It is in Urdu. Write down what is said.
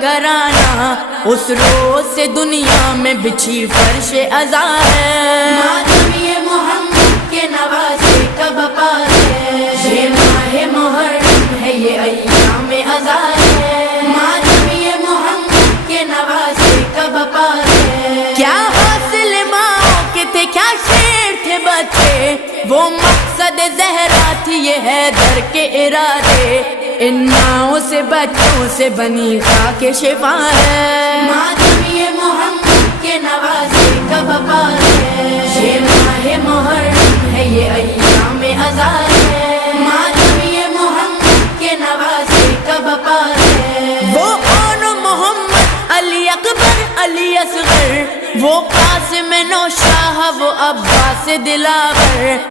گھرانہ، اس روز سے دنیا میں بچھی فرش عزا ہے۔ ماتم یہ محمد کے نواسے کا بپا ہے، یہ ماہ محرم ہے، یہ ایام عزا ہے۔ ماتم یہ محمد کے نواسے کا بپا ہے۔ کیا حاصل ماں کے تھے، کیا شیر تھے بچے، وہ مقصد زہرا تھی، یہ حیدر کے ارادے، ان ماؤں سے بچوں سے بنی خاک شفا ہے۔ ماتم یہ محمد کے نواسے کا بپا ہے، یہ ماہ محرم ہے، یہ ایام عزا ہے۔ ماتم یہ محمد کے نواسے کا بپا ہے۔ وہ کون محمد، علی اکبر، علی اصغر، وہ قاسم نوشاہ، وہ عباس دلاور،